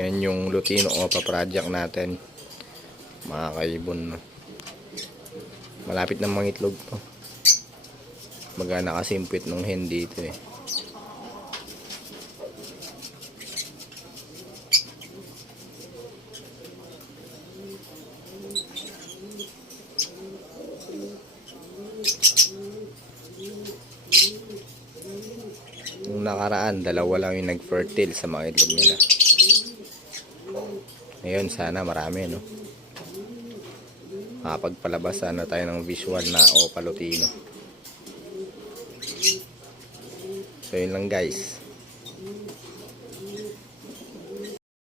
Yan yung Lutino Opa project natin, mga kaibon, no? Malapit na mangitlog to. Baga nakasimpit nung hen dito eh. Nung nakaraan, dalawa lang yung nag-fertile sa mga itlog nila. Ngayon, sana marami, no? Makapagpalabas sana tayo ng visual na Opa Lutino. So, yun lang guys.